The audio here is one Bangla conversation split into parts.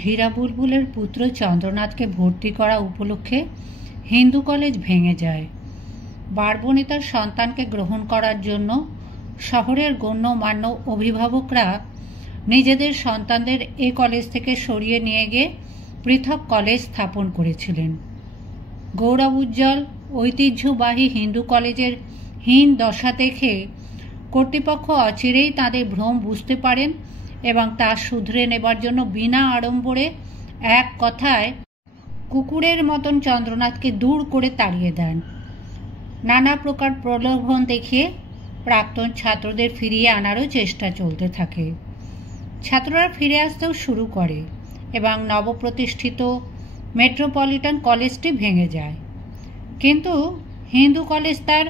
হীরা বুলবুলের পুত্র চন্দ্রনাথকে ভর্তি করা উপলক্ষে হিন্দু কলেজ ভেঙে যায়। বারবণী তার সন্তানকে গ্রহণ করার জন্য শহরের গণ্যমান্য অভিভাবকরা নিজেদের সন্তানদের এ কলেজ থেকে সরিয়ে নিয়ে গিয়ে পৃথক কলেজ স্থাপন করেছিলেন। গৌরব উজ্জ্বল ঐতিহ্যবাহী হিন্দু কলেজের হীন দশা দেখে কর্তৃপক্ষ অচিরেই তাদের ভ্রম বুঝতে পারেন এবং তা শুধরে নেবার জন্য বিনা আড়ম্বরে এক কথায় কুকুরের মতন চন্দ্রনাথকে দূর করে তাড়িয়ে দেন। নানা প্রকার প্রলোভন দেখিয়ে প্রাক্তন ছাত্রদের ফিরিয়ে আনারও চেষ্টা চলতে থাকে। ছাত্ররা ফিরে আসতেও শুরু করে এবং নবপ্রতিষ্ঠিত মেট্রোপলিটন কলেজটি ভেঙে যায়। কিন্তু হিন্দু কলেজ তার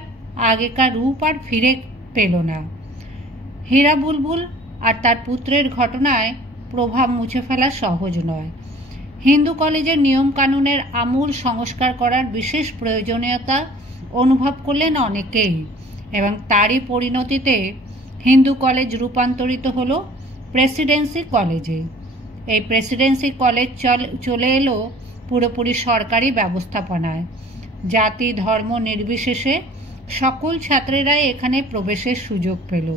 আগেকার রূপ আর ফিরে পেল না। হীরা বুলবুল আর তার পুত্রের ঘটনায় প্রভাব মুছে ফেলা সহজ নয়। হিন্দু কলেজের নিয়মকানুনের আমূল সংস্কার করার বিশেষ প্রয়োজনীয়তা অনুভব করলেন অনেকেই এবং তারই পরিণতিতে হিন্দু কলেজ রূপান্তরিত হল প্রেসিডেন্সি কলেজে। এই প্রেসিডেন্সি কলেজ চলে এলো পুরোপুরি সরকারি ব্যবস্থাপনায়। জাতি ধর্ম নির্বিশেষে সকল ছাত্রেরাই এখানে প্রবেশের সুযোগ পেল।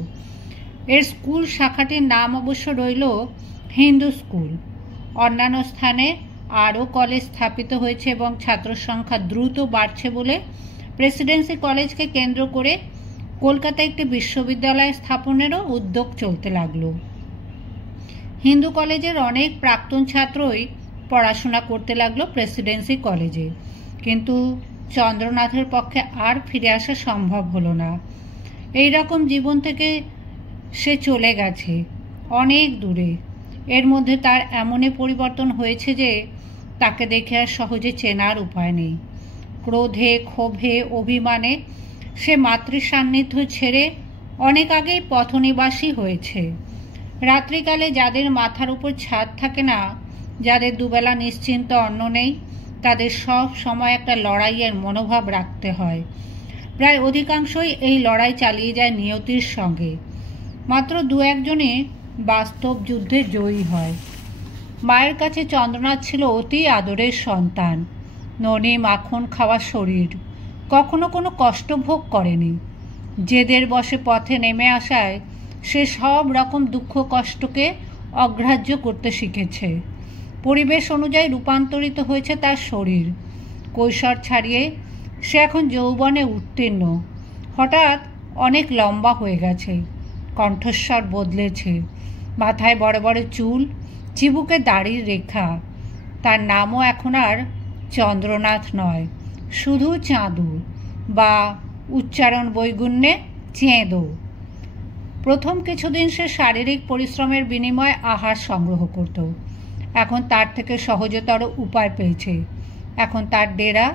এর স্কুল শাখাটির নাম অবশ্য রইল হিন্দু স্কুল। অন্যান্য স্থানে আরও কলেজ স্থাপিত হয়েছে এবং ছাত্র সংখ্যা দ্রুত বাড়ছে বলে প্রেসিডেন্সি কলেজকে কেন্দ্র করে কলকাতায় একটি বিশ্ববিদ্যালয় স্থাপনেরও উদ্যোগ চলতে লাগলো। হিন্দু কলেজের অনেক প্রাক্তন ছাত্রই পড়াশোনা করতে লাগলো প্রেসিডেন্সি কলেজে, কিন্তু চন্দ্রনাথের পক্ষে আর ফিরে আসা সম্ভব হলো না। এই রকম জীবন থেকে সে চলে গেছে অনেক দূরে। এর মধ্যে তার এমনই পরিবর্তন হয়েছে যে তাকে দেখে আর সহজে চেনার উপায় নেই। ক্রোধে ক্ষোভে অভিমানে সে মাতৃ সান্নিধ্য ছেড়ে অনেক আগেই পথনিবাসী হয়েছে। রাত্রিকালে যাদের মাথার উপর ছাদ থাকে না, যাদের দুবেলা নিশ্চিন্ত অন্ন নেই, তাদের সব সময় একটা লড়াইয়ের মনোভাব রাখতে হয়। প্রায় অধিকাংশই এই লড়াই চালিয়ে যায় নিয়তির সঙ্গে। মাত্র দু একজনই বাস্তব যুদ্ধে জয়ী হয়। মায়ের কাছে চন্দ্রনাথ ছিল অতি আদরের সন্তান। ননি মাখন খাওয়া শরীর, কখনো কোনো কষ্ট ভোগ করেনি। জেদের বশে পথে নেমে আসায় সে সব রকম দুঃখ কষ্টকে অগ্রাহ্য করতে শিখেছে। পরিবেশ অনুযায়ী রূপান্তরিত হয়েছে তার শরীর। কৈশোর ছাড়িয়ে সে এখন যৌবনে উত্তীর্ণ। হঠাৎ অনেক লম্বা হয়ে গেছে, কণ্ঠস্বর বদলেছে, মাথায় বড় বড় চুল, চিবুকে দাড়ির রেখা। তার নামও এখন আর চন্দ্রনাথ নয়, শুধু চাঁদু বা উচ্চারণ বৈগুণ্যে চেঁদো। প্রথম কিছুদিন সে শারীরিক পরিশ্রমের বিনিময়ে আহার সংগ্রহ করত। এখন তার থেকে সহজতর উপায় পেয়েছে। এখন তার ডেরা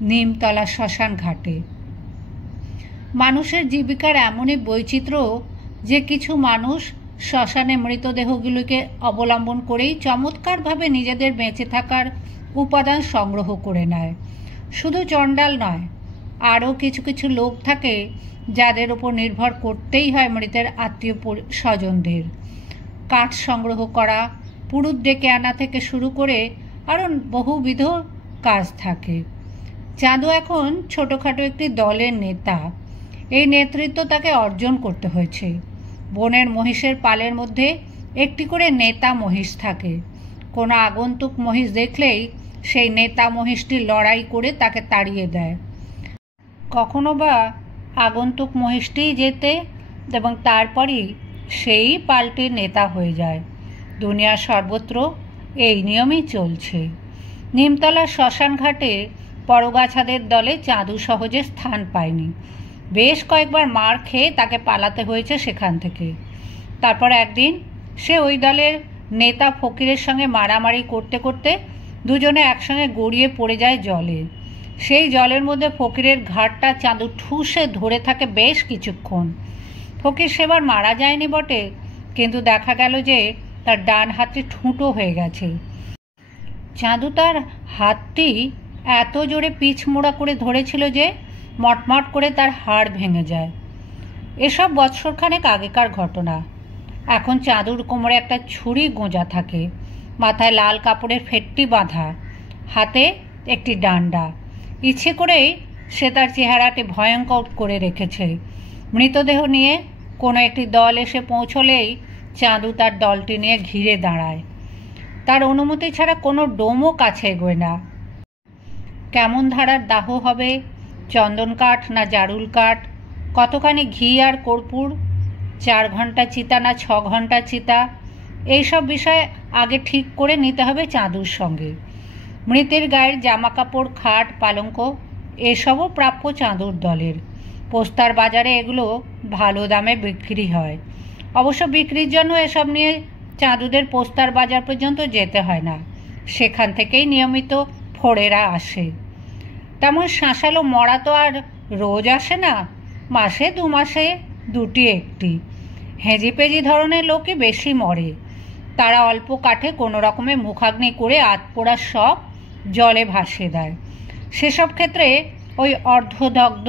নিমতলা শ্মশান ঘাটে। মানুষের জীবিকার এমনই বৈচিত্র্য যে কিছু মানুষ শ্মশানে মৃতদেহগুলিকে অবলম্বন করেই চমৎকারভাবে নিজেদের বেঁচে থাকার উপাদান সংগ্রহ করে নেয়। শুধু চণ্ডাল নয়, আরও কিছু কিছু লোক থাকে যাদের ওপর নির্ভর করতেই হয় মৃতের আত্মীয় স্বজনদের। কাঠ সংগ্রহ করা, পুরুত ডেকে আনা থেকে শুরু করে আরও বহুবিধ কাজ থাকে। চাঁদু এখন ছোটোখাটো একটি দলের নেতা। এই নেতৃত্ব তাকে অর্জন করতে হয়েছে। বনের মহিষের পালের মধ্যে একটি করে নেতা মহিষ থাকে। কোনো আগন্তুক মহিষ দেখলেই সেই নেতা মহিষটি লড়াই করে তাকে তাড়িয়ে দেয়। কখনো বা আগন্তুক মহিষটিই জেতে এবং তারপরই সেই পালটির নেতা হয়ে যায়। দুনিয়ার সর্বত্র এই নিয়মই চলছে। নিমতলা শ্মশান ঘাটে পরগাছাদের দলে চাঁদু সহজে স্থান পায়নি। বেশ কয়েকবার মার খেয়ে তাকে পালাতে হয়েছে সেখান থেকে। তারপর একদিন সে ওই দলের নেতা ফকিরের সঙ্গে মারামারি করতে করতে দুজনে একসঙ্গে গড়িয়ে পড়ে যায় জলে। সেই জলের মধ্যে ফকিরের ঘাড়টা চাঁদু ঠুসে ধরে থাকে বেশ কিছুক্ষণ। ফকির সেবার মারা যায়নি বটে, কিন্তু দেখা গেল যে তার ডান হাতটি ঠুঁটো হয়ে গেছে। চাঁদু তার হাতটি এত জোরে পিছ মোড়া করে ধরেছিল যে মটমট করে তার হাড় ভেঙে যায়। এসব বৎসরখানেক আগেকার ঘটনা। এখন চাঁদুর কোমরে একটা ছুরি গোঁজা থাকে। মাথায় লাল কাপড়ের ফেটটি বাঁধা, হাতে একটি ডান্ডা। ইচ্ছে করেই সে তার চেহারাটি ভয়ঙ্কর করে রেখেছে। মৃতদেহ নিয়ে কোনো একটি দল এসে পৌঁছলেই চাঁদু তার দলটি নিয়ে ঘিরে দাঁড়ায়। তার অনুমতি ছাড়া কোনো ডোমও কাছে এগোয় না। কেমন ধারার দাহ হবে, চন্দন কাঠ না জারুল কাঠ, কতখানি ঘি আর কর্পূর, 4 ঘন্টা চিতা না 6 ঘন্টা চিতা, এইসব বিষয়ে আগে ঠিক করে নিতে হবে চাঁদুর সঙ্গে। মৃতের গায়ের জামাকাপড়, খাট, পালঙ্ক এসবও প্রাপ্য চাঁদুর দলের। পোস্তার বাজারে এগুলো ভালো দামে বিক্রি হয়। অবশ্য বিক্রির জন্য এসব নিয়ে চাঁদুদের পোস্তার বাজার পর্যন্ত যেতে হয় না, সেখান থেকেই নিয়মিত ফোড়েরা আসে। তেমন শাঁসালো মরা তো আর রোজ আসে না, মাসে 2 মাসে 2টি একটি। হেঁজিপেজি ধরনের লোকই বেশি মরে। তারা অল্প কাঠে কোনো রকমে মুখাগ্নি করে আতপোড়া সব জলে ভাসিয়ে দেয়। সেসব ক্ষেত্রে ওই অর্ধদগ্ধ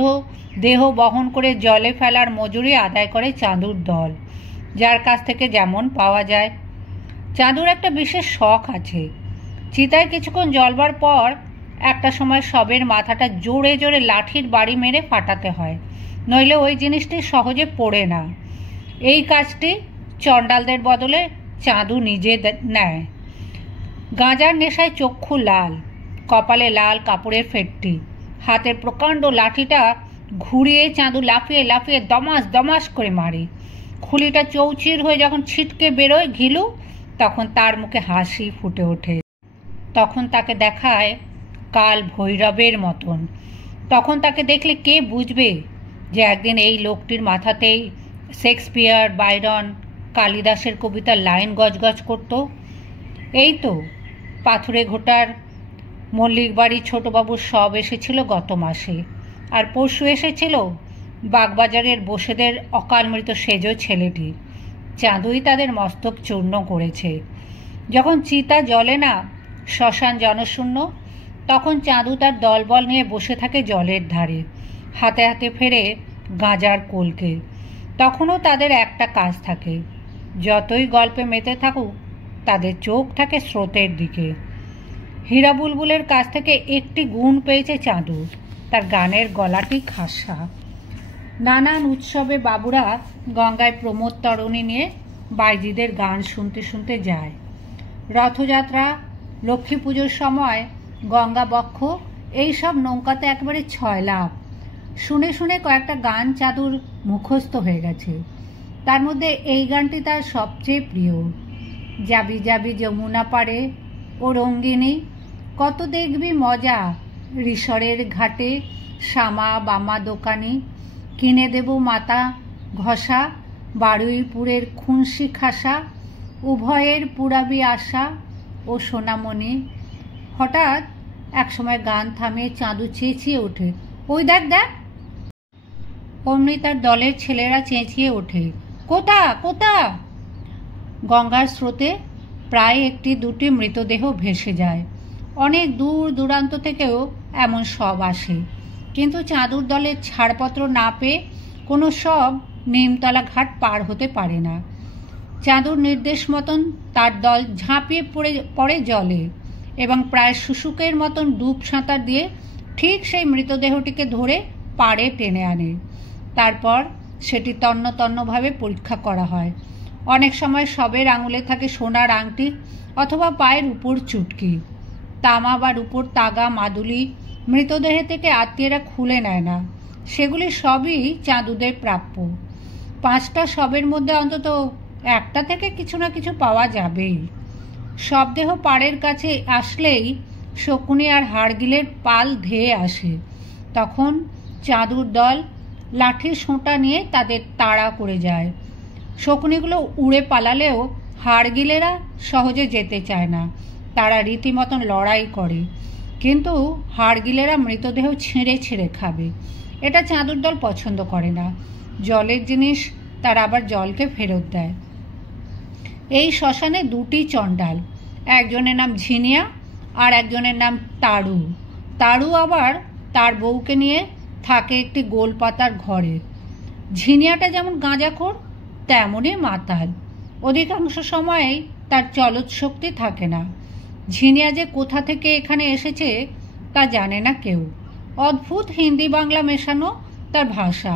দেহ বহন করে জলে ফেলার মজুরি আদায় করে চাঁদুর দল, যার কাছ থেকে যেমন পাওয়া যায়। চাঁদুর একটা বিশেষ শখ আছে। চিতায় কিছুক্ষণ জ্বলবার পর একটা সময় শবের মাথাটা জোরে জোরে লাঠির বাড়ি মেরে ফাটাতে হয়, নইলে ওই জিনিসটি সহজে পড়ে না। এই কাজটি চণ্ডালদের বদলে চাঁদু নিজে নেয়। গাঁজার নেশায় চক্ষু লাল, কপালে লাল কাপড়ের ফেটটি, হাতের প্রকাণ্ড লাঠিটা ঘুরিয়ে চাঁদু লাফিয়ে লাফিয়ে দমাস দমাস করে মারে। খুলিটা চৌচির হয়ে যখন ছিটকে বেরোয় ঘিলু, তখন তার মুখে হাসি ফুটে ওঠে। তখন তাকে দেখায় কাল ভৈরবের মতন। তখন তাকে দেখলে কে বুঝবে যে একদিন এই লোকটির মাথাতেই শেক্সপিয়ার, বাইরন, কালিদাসের কবিতার লাইন গজগজ করত। এই তো পাথুরে ঘোটার মল্লিক বাড়ি ছোটবাবুর সব এসেছিল গত মাসে, আর পরশু এসেছিল বাগবাজারের বসেদের অকাল মৃত সেজ ছেলেটি। চাঁদুই তাদের মস্তক চূর্ণ করেছে। যখন চিতা জ্বলে না, শ্মশান জনশূন্য, তখন চাঁদু তার দলবল নিয়ে বসে থাকে জলের ধারে, হাতে হাতে ফেরে গাঁজার কলকে। তখনও তাদের একটা কাজ থাকে, যতই গল্পে মেতে থাকুক তাদের চোখ থাকে স্রোতের দিকে। হীরা বুলবুলের কাছ থেকে একটি গুণ পেয়েছে চাঁদু, তার গানের গলাটি খাসা। নানান উৎসবে বাবুরা গঙ্গায় প্রমোদ তরণী নিয়ে বাইজিদের গান শুনতে শুনতে যায়। রথযাত্রা, লক্ষ্মী পুজোর সময় গঙ্গা বক্ষ, এইসব নৌকাতে একেবারে ছয়লাভ। শুনে শুনে কয়েকটা গান চাঁদুর মুখস্থ হয়ে গেছে। তার মধ্যে এই গানটি তার সবচেয়ে প্রিয়। যাবি যাবি যমুনা পাড়ে ও রঙ্গিনী, কত দেখবি মজা রিসরের ঘাটে, শামা বামা দোকানি, কিনে দেব মাতা ঘষা, বারুইপুরের খুনসি খাসা, উভয়ের পুরাবি আশা ও সোনামণি। হঠাৎ একসময় গান থামিয়ে চাঁদু চেঁচিয়ে ওঠে, ওই দেখ দেখ। অমনি তার দলের ছেলেরা চেঁচিয়ে ওঠে, কোথা কোথা। গঙ্গার স্রোতে প্রায় 1-2টি মৃতদেহ ভেসে যায়। অনেক দূর দূরান্ত থেকেও এমন শব আসে, কিন্তু চাঁদুর দলের ছাড়পত্র না পেয়ে কোনো শব নিমতলা ঘাট পার হতে পারে না। চাঁদুর নির্দেশ মতন তার দল ঝাঁপিয়ে পড়ে জলে এবং প্রায় শুশুকের মতন ডুব সাঁতার দিয়ে ঠিক সেই মৃতদেহটিকে ধরে পাড়ে টেনে আনে। তারপর সেটি তন্ন তন্নভাবে পরীক্ষা করা হয়। অনেক সময় শবের আঙুলে থাকে সোনার আংটি অথবা পায়ের উপর চুটকি। তামা বা রূপোর তাগা মাদুলি মৃতদেহ থেকে আত্মীয়রা খুলে নেয় না, সেগুলি সবই চাঁদুদের প্রাপ্য। 5টা শবের মধ্যে অন্তত একটা থেকে কিছু না কিছু পাওয়া যাবেই। শবদেহ পাড়ের কাছে আসলেই শকুনি আর হাড়গিলের পাল ধেয়ে আসে। তখন চাঁদুর দল লাঠির সোঁটা নিয়ে তাদের তাড়া করে যায়। শকুনিগুলো উড়ে পালালেও হাড়গিলেরা সহজে যেতে চায় না, তারা রীতিমতন লড়াই করে। কিন্তু হাড়গিলেরা মৃতদেহ ছিঁড়ে ছিঁড়ে খাবে, এটা চাঁদুর দল পছন্দ করে না। জলের জিনিস তারা আবার জলকে ফেরত দেয়। এই শ্মশানে 2টি চণ্ডাল, একজনের নাম ঝিনিয়া আর একজনের নাম তাড়ু। তাড়ু আবার তার বউকে নিয়ে থাকে একটি গোল পাতার ঘরে। ঝিনিয়াটা যেমন গাঁজাখোর তেমনই মাতাল। অধিকাংশ সময়েই তার চলৎ শক্তি থাকে না। ঝিনিয়া যে কোথা থেকে এখানে এসেছে তা জানে না কেউ। অদ্ভুত হিন্দি বাংলা মেশানো তার ভাষা।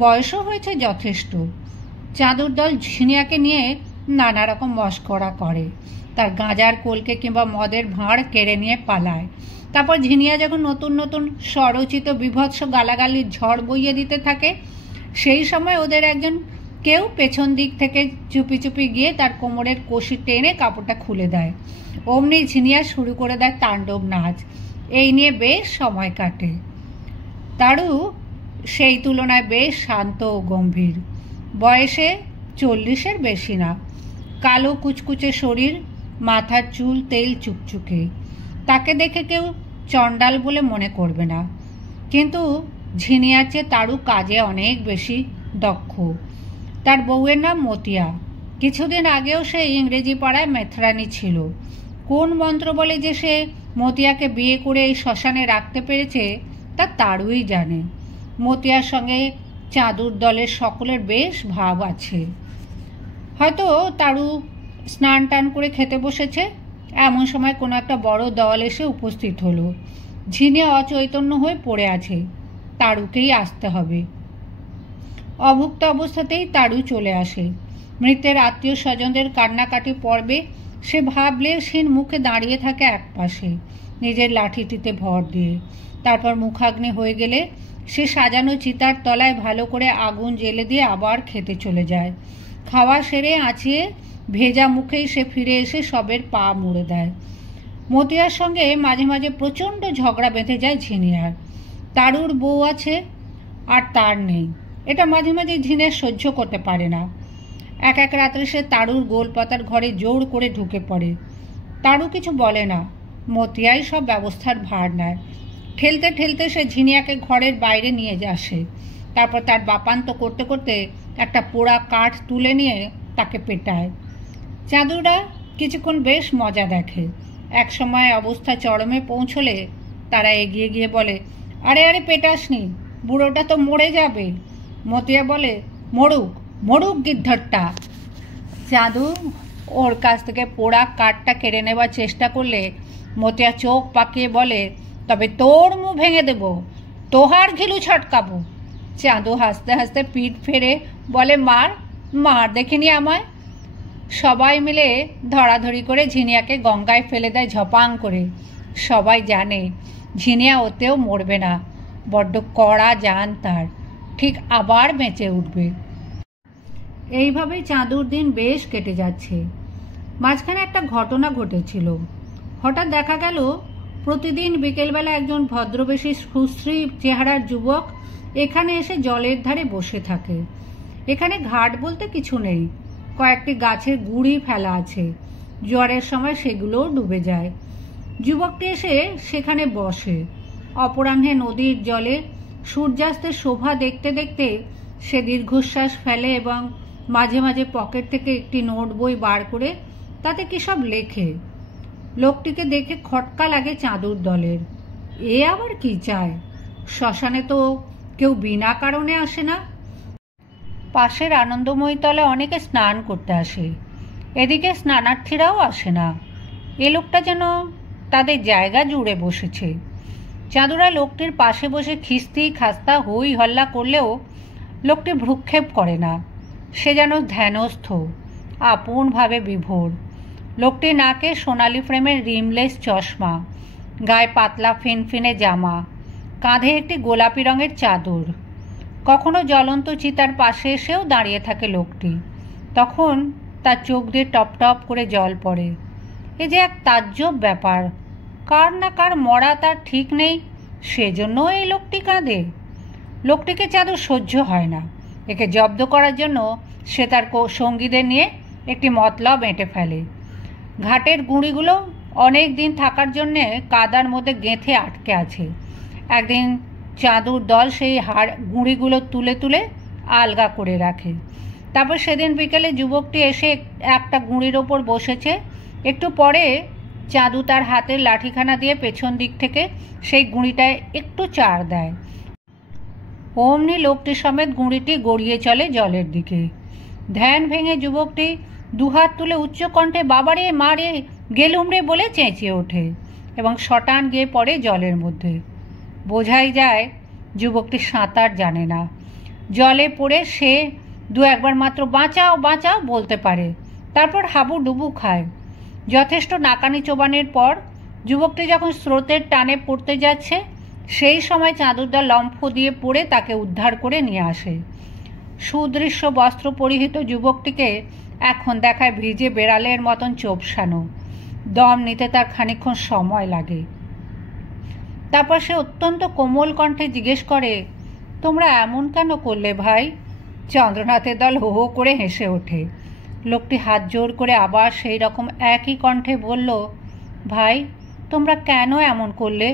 বয়সও হয়েছে যথেষ্ট। চাঁদুর দল ঝিনিয়াকে নিয়ে নানা রকম মশকরা করে। তার গাঁজার কোলকে কিংবা মদের ভাঁড় কেড়ে নিয়ে পালায়। তারপর ঝিনিয়া যখন নতুন নতুন স্বরচিত বিভৎস গালাগালির ঝড় বইয়ে দিতে থাকে, সেই সময় ওদের একজন কেউ পেছন দিক থেকে চুপি চুপি গিয়ে তার কোমরের কষি টেনে কাপড়টা খুলে দেয়। অমনি ঝিনিয়া শুরু করে দেয় তাণ্ডব নাচ। এই নিয়ে বেশ সময় কাটে। তারু সেই তুলনায় বেশ শান্ত ও গম্ভীর। বয়সে 40-এর বেশি না। কালো কুচকুচে শরীর, মাথার চুল তেল চুকচুকে। তাকে দেখে কেউ চণ্ডাল বলে মনে করবে না। কিন্তু ঝিনিয়ার চেয়ে তারু কাজে অনেক বেশি দক্ষ। তার বউয়ের নাম মতিয়া। কিছুদিন আগেও সে ইংরেজি পাড়ায় মেথরানি ছিল। কোন মন্ত্র বলে যে সে মতিয়াকে বিয়ে করে এই শ্মশানে রাখতে পেরেছে তা তারুই জানে। মতিয়ার সঙ্গে চাঁদুর দলের সকলের বেশ ভাব আছে। হয়তো তারু স্নান টান করে খেতে বসেছে, এমন সময় কোনো একটা বড় দল এসে উপস্থিত হলো। ঝিনিয়া অচৈতন্য হয়ে পড়ে আছে। তারুকেই আসতে হবে। অভুক্ত অবস্থাতেই তারু চলে আসে। মৃতের আত্মীয় স্বজনদের কান্নাকাটি পর্বে সে ভাবলেশহীন মুখে দাঁড়িয়ে থাকে একপাশে, নিজের লাঠিটিতে ভর দিয়ে। তারপর মুখাগ্নি হয়ে গেলে সে সাজানো চিতার তলায় ভালো করে আগুন জ্বেলে দিয়ে আবার খেতে চলে যায়। খাওয়া সেরে আঁচিয়ে ভেজা মুখেই সে ফিরে এসে সবের পা মুড়ে দেয়। মতিয়ার সঙ্গে মাঝে মাঝে প্রচণ্ড ঝগড়া বেঁধে যায় ঝিনিয়ার। তারুর বউ আছে আর তার নেই, এটা মাঝে মাঝে ঝিনিয়া সহ্য করতে পারে না। এক এক রাত্রে সে তারুর গোলপাতার ঘরে জোর করে ঢুকে পড়ে। তারু কিছু বলে না, মতিয়াই সব ব্যবস্থার ভার নেয়। ঠেলতে ঠেলতে সে ঝিনিয়াকে ঘরের বাইরে নিয়ে আসে। তারপর তার বাপান্ত করতে করতে একটা পোড়া কাঠ তুলে নিয়ে তাকে পেটায়। চাঁদুরা কিছুক্ষণ বেশ মজা দেখে। এক সময় অবস্থা চরমে পৌঁছলে তারা এগিয়ে গিয়ে বলে, আরে আরে পেটাসনি, বুড়োটা তো মরে যাবে। মতিয়া বলে, মরুক মরুক গিদ্ধরটা। চাঁদু ওর কাছ থেকে পোড়া কাঠটা কেড়ে নেবার চেষ্টা করলে মতিয়া চোখ পাকিয়ে বলে, তবে তোর মুখ ভেঙে দেব, তোহার ঘিলু ছটকাবো। চাঁদু হাসতে হাসতে পিঠ ফেরে বলে, মার মার দেখিনি আমায়। সবাই মিলে ধরাধরি করে ঝিনিয়াকে গঙ্গায় ফেলে দেয় ঝপাং করে। সবাই জানে ঝিনিয়া ওতেও মরবে না, বড্ড কড়া জান তার, ঠিক আবার বেঁচে উঠবে। এইভাবেই চাঁদুর দিন বেশ কেটে যাচ্ছে। মাঝখানে একটা ঘটনা ঘটেছিল। হঠাৎ দেখা গেল প্রতিদিন বিকেলবেলা একজন ভদ্রবেশী সুশ্রী চেহারার যুবক এখানে এসে জলের ধারে বসে থাকে। এখানে ঘাট বলতে কিছু নেই, কয়েকটি গাছের গুঁড়ি ফেলা আছে। জোয়ারের সময় সেগুলোও ডুবে যায়। যুবকটি এসে সেখানে বসে। অপরাহ্নে নদীর জলে সূর্যাস্তের শোভা দেখতে দেখতে সে দীর্ঘশ্বাস ফেলে এবং মাঝে মাঝে পকেট থেকে একটি নোট বই বার করে তাতে কী সব লেখে। লোকটিকে দেখে খটকা লাগে চাঁদুর দলের। এ আবার কি চায়? শ্মশানে তো কেউ বিনা কারণে আসে না। পাশের আনন্দময়ী তলায় অনেকে স্নান করতে আসে, এদিকে স্নানার্থীরাও আসে না। এ লোকটা যেন তাদের জায়গা জুড়ে বসেছে। চাঁদুরা লোকটির পাশে বসে খিস্তি খাস্তা হই হল্লা করলেও লোকটি ভ্রুক্ষেপ করে না। সে যেন ধ্যানস্থ, আপনভাবে বিভোর। লোকটি নাকে সোনালি ফ্রেমের রিমলেস চশমা, গায়ে পাতলা ফিনফিনে জামা, কাঁধে একটি গোলাপি রঙের চাদর। কখনো জ্বলন্ত চিতার পাশে এসেও দাঁড়িয়ে থাকে লোকটি। তখন তার চোখ দিয়ে টপ টপ করে জল পড়ে। এ যে এক তাজ্জব ব্যাপার, কার না কার মরা তার ঠিক নেই, সেজন্য এই লোকটি কাঁদে। লোকটিকে চাঁদু সহ্য হয় না। একে জব্দ করার জন্য সে তার সঙ্গীদের নিয়ে একটি মতলব এঁটে ফেলে। ঘাটের গুঁড়িগুলো অনেক দিন থাকার জন্যে কাদার মধ্যে গেঁথে আটকে আছে। একদিন চাঁদুর দল সেই গুঁড়িগুলো তুলে তুলে আলগা করে রাখে। তারপর সেদিন বিকেলে যুবকটি এসে একটা গুঁড়ির ওপর বসেছে। একটু পরে চাঁদু তার হাতের লাঠিখানা দিয়ে পেছন দিক থেকে সেই গুঁড়িটায় একটু চাড় দেয়। অমনি লোকটি সমেত গুঁড়িটি গড়িয়ে চলে জলের দিকে। ধ্যান ভেঙে যুবকটি দুহাত তুলে উচ্চ কণ্ঠে বাবারে মারে গেলুম রে বলে চেঁচিয়ে ওঠে এবং শটান গিয়ে পড়ে জলের মধ্যে। বোঝাই যায় যুবকটি সাঁতার জানে না। জলে পড়ে সে দু একবার মাত্র বাঁচাও বাঁচাও বলতে পারে, তারপর হাবুডুবু খায়। যথেষ্ট নাকানি চোবানের পর যুবকটি যখন স্রোতের টানে পড়তে যাচ্ছে, সেই সময় চাঁদুরদা লম্ফ দিয়ে পড়ে তাকে উদ্ধার করে নিয়ে আসে। সুদৃশ্য বস্ত্র পরিহিত যুবকটিকে এখন দেখায় ভিজে বেড়ালের মতন চোপসানো। দম নিতে তার খানিকক্ষণ সময় লাগে। তারপর সে অত্যন্ত কোমল কণ্ঠে জিজ্ঞেস করে, তোমরা এমন কেন করলে ভাই? চন্দ্রনাথের দল হো হো করে হেসে ওঠে। লোকটি হাত জোর করে আবার সেই রকম একই কণ্ঠে বলল, ভাই তোমরা কেন এমন করলে?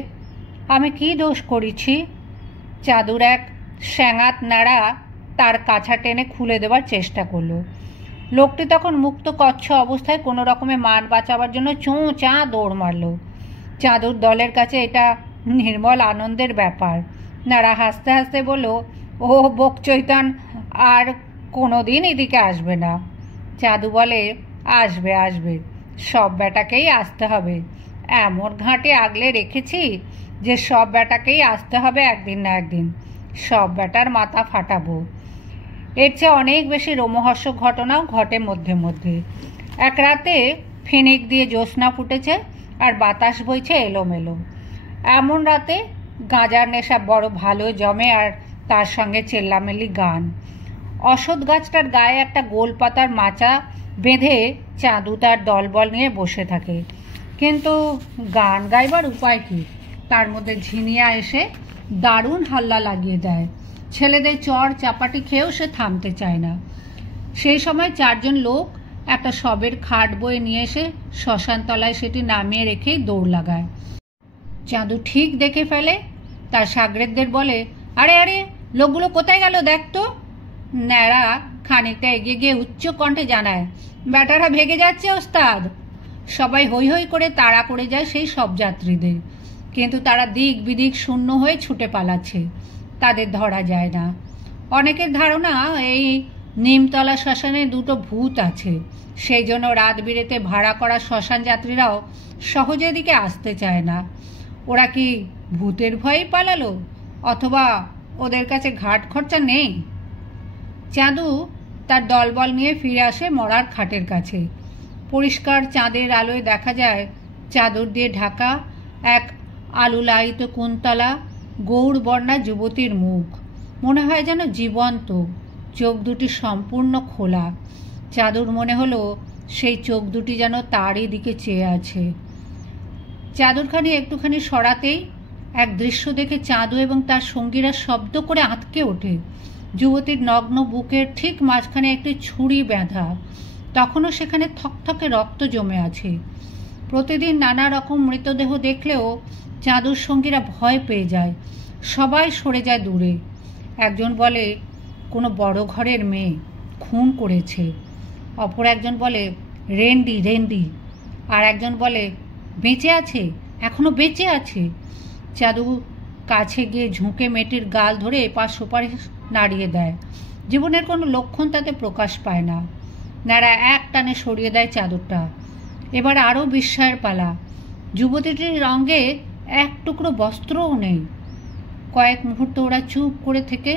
আমি কি দোষ করেছি? চাঁদুর এক স্যাঙাত নাড়া তার কাছা টেনে খুলে দেওয়ার চেষ্টা করলো। লোকটি তখন মুক্ত কচ্ছ অবস্থায় কোনো রকমে মান বাঁচাবার জন্য চোঁ চাঁ দৌড় মারল। চাঁদুর দলের কাছে এটা নির্মল আনন্দের ব্যাপার। নাড়া হাসতে হাসতে বলল, ও বক চৈতন আর কোনো দিন এদিকে আসবে না। চাঁদু বলে, আসবে আসবে, সব বেটাকেই আসতে হবে। এমন ঘাঁটে আগলে রেখেছি যে সব বেটাকেই আসতে হবে একদিন না একদিন। সব বেটার মাথা ফাটাবো। এর চেয়ে অনেক বেশি রোমহর্ষক ঘটনাও ঘটে মধ্যে মধ্যে। এক রাতে ফেনিক দিয়ে জ্যোৎস্না ফুটেছে আর বাতাস বইছে এলোমেলো। এমন রাতে গাঁজার নেশা বড় ভালো জমে, আর তার সঙ্গে চেল্লামেলি গান। অশ্বত্থ গাছটার গায়ে একটা গোল পাতার মাচা বেঁধে চাঁদু তার দলবল নিয়ে বসে থাকে। কিন্তু গান গাইবার উপায় কী? তার মধ্যে ঝিনিয়া এসে দারুণ হাল্লা লাগিয়ে দেয়। ছেলেদের চড় চাপাটি খেয়েও সে থামতে চায় না। সেই সময় চারজন লোক একটা শবের খাট বয়ে নিয়ে এসে শ্মশানতলায় সেটি নামিয়ে রেখেই দৌড় লাগায়। চাঁদু ঠিক দেখে ফেলে, তার সাগরেদদের বলে, আরে আরে লোকগুলো কোথায় গেল দেখ তো। ন্যাড়া খানিকটা এগিয়ে গিয়ে উচ্চ কণ্ঠে জানায়, ব্যাটারা ভেগে যাচ্ছে ওস্তাদ। সবাই হৈ হৈ করে তাড়া করে যায় সেই সব যাত্রীদের, কিন্তু তারা দিক বিদিক শূন্য হয়ে ছুটে পালাচ্ছে। তাদের ধরা যায় না। অনেকের ধারণা এই নিমতলা শ্মশানে দুটো ভূত আছে, সেই জন্য রাত বিরেতে ভাড়া করা শ্মশান যাত্রীরাও সহজে এদিকে আসতে চায় না। ওরা কি ভূতের ভয়েই পালালো, অথবা ওদের কাছে ঘাট খরচা নেই? চাঁদু তার দলবল নিয়ে ফিরে আসে মরার খাটের কাছে। পরিষ্কার চাঁদের আলোয় দেখা যায় চাদর দিয়ে ঢাকা এক আলুলায়িত কুন্তলা গৌরবর্ণা যুবতীর মুখ। মনে হয় যেন জীবন্ত, চোখ দুটি সম্পূর্ণ খোলা। চাদুর মনে হলো সেই চোখ দুটি যেন তারই দিকে চেয়ে আছে। চাদরখানি একটুখানি সরাতেই এক দৃশ্য দেখে চাঁদু এবং তার সঙ্গীরা শব্দ করে আঁতকে ওঠে। যুবতীর নগ্ন বুকের ঠিক মাঝখানে একটি ছুরি বাঁধা, তখনও সেখানে থকথকে রক্ত জমে আছে। প্রতিদিন নানা রকম মৃতদেহ দেখলেও চাঁদুর সঙ্গীরা ভয় পেয়ে যায়, সবাই সরে যায় দূরে। একজন বলে, কোনো বড় ঘরের মেয়ে খুন করেছে। অপর একজন বলে, রেন্ডি রেন্ডি। আর একজন বলে, বেঁচে আছে, এখনো বেঁচে আছে। চাঁদু কাছে গিয়ে ঝুঁকে মেয়েটির গাল ধরে এপাশ ওপাশ নাড়িয়ে দেয়। জীবনের কোনো লক্ষণ তাতে প্রকাশ পায় না। নাড়া এক টানে সরিয়ে দেয় চাদরটা। এবার আরও বিস্ময়ের পালা। যুবতীটির অঙ্গে এক টুকরো বস্ত্রও নেই। কয়েক মুহূর্ত ওরা চুপ করে থেকে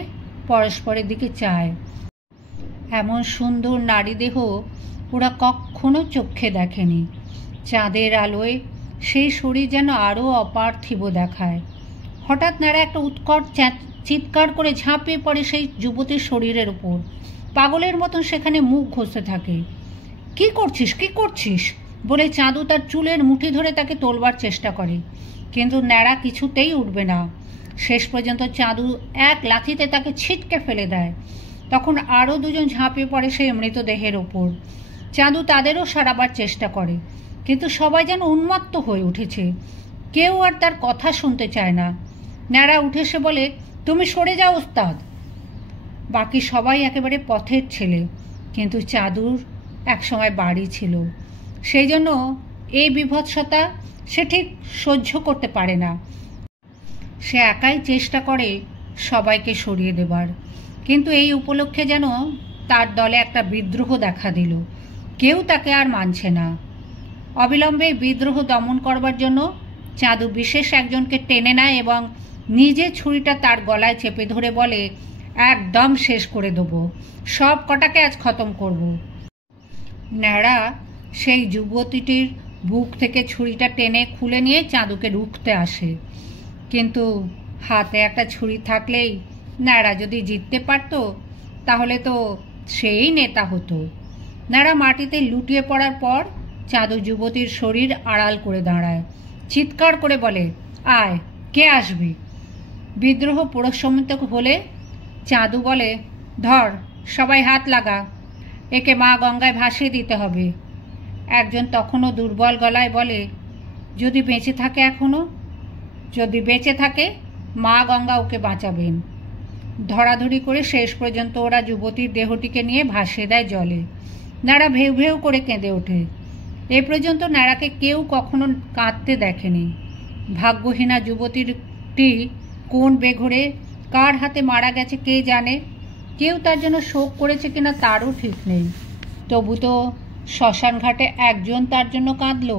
পরস্পরের দিকে চায়। এমন সুন্দর নারী দেহ ওরা কখনো চোখে দেখেনি। চাঁদের আলোয় সেই শরীর যেন আরও অপার্থিব দেখায়। হঠাৎ নাড়া একটা উৎকট চিৎকার করে ঝাঁপিয়ে পড়ে সেই যুবতীর শরীরের উপর। পাগলের মতন সেখানে মুখ ঘষতে থাকে। কি করছিস, কি করছিস বলে চাঁদু তার চুলের মুঠি ধরে তাকে তোলবার চেষ্টা করে, কিন্তু ন্যাড়া কিছুতেই উঠবে না। শেষ পর্যন্ত চাঁদু এক লাথিতে তাকে ছিটকে ফেলে দেয়। তখন আরও দুজন ঝাঁপিয়ে পড়ে সেই মৃতদেহের ওপর। চাঁদু তাদেরও সারাবার চেষ্টা করে, কিন্তু সবাই যেন উন্মত্ত হয়ে উঠেছে। কেউ আর তার কথা শুনতে চায় না। ন্যাড়া উঠে এসে বলে, তুমি সরে যাও ওস্তাদ। বাকি সবাই একেবারে পথের ছেলে, কিন্তু চাঁদুর একসময় বাড়ি ছিল। সেই জন্য এই বিভৎসতা সে ঠিক সহ্য করতে পারে না। সে একাই চেষ্টা করে সবাইকে সরিয়ে দেবার, কিন্তু এই উপলক্ষে যেন তার দলে একটা বিদ্রোহ দেখা দিল। কেউ তাকে আর মানছে না। অবিলম্বে বিদ্রোহ দমন করবার জন্য চাঁদু বিশেষ একজনকে টেনে নেয় এবং নিজে ছুরিটা তার গলায় চেপে ধরে বলে, একদম শেষ করে দেবো, সব কটাকে আজ খতম করব। ন্যাড়া সেই যুবতীটির বুক থেকে ছুরিটা টেনে খুলে নিয়ে চাঁদুকে রুখতে আসে, কিন্তু হাতে একটা ছুরি থাকলেই ন্যাড়া যদি জিততে পারত তাহলে তো সেই নেতা হতো। ন্যাড়া মাটিতে লুটিয়ে পড়ার পর চাঁদু যুবতীর শরীর আড়াল করে দাঁড়ায়, চিৎকার করে বলে, আয়, কে আসবি? বিদ্রোহ প্রশমিত হলে চাঁদু বলে, ধর, সবাই হাত লাগা, একে মা গঙ্গায় ভাসিয়ে দিতে হবে। একজন তখনও দুর্বল গলায় বলে, যদি বেঁচে থাকে এখনো? যদি বেঁচে থাকে মা গঙ্গা ওকে বাঁচাবেন। ধরাধরি করে শেষ পর্যন্ত ওরা যুবতীর দেহটিকে নিয়ে ভাসিয়ে দেয় জলে। ন্যাড়া ভেউ ভেউ করে কেঁদে ওঠে। এ পর্যন্ত ন্যাড়াকে কেউ কখনো কাঁদতে দেখেনি। ভাগ্যহীনা যুবতীটি কোন বেঘরে কার হাতে মারা গেছে কে জানে। কেউ তার জন্য শোক করেছে কিনা তারও ঠিক নেই। তবু তো শ্মশান ঘাটে একজন তার জন্য কাঁদল।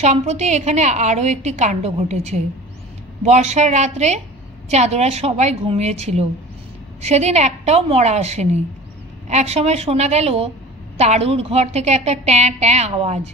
সম্প্রতি এখানে আরও একটি কাণ্ড ঘটেছে। বর্ষার রাত্রে চাঁদরা সবাই ঘুমিয়েছিল। সেদিন একটাও মরা আসেনি। একসময় শোনা গেল তারুর ঘর থেকে একটা ট্যাঁ ট্যাঁ আওয়াজ।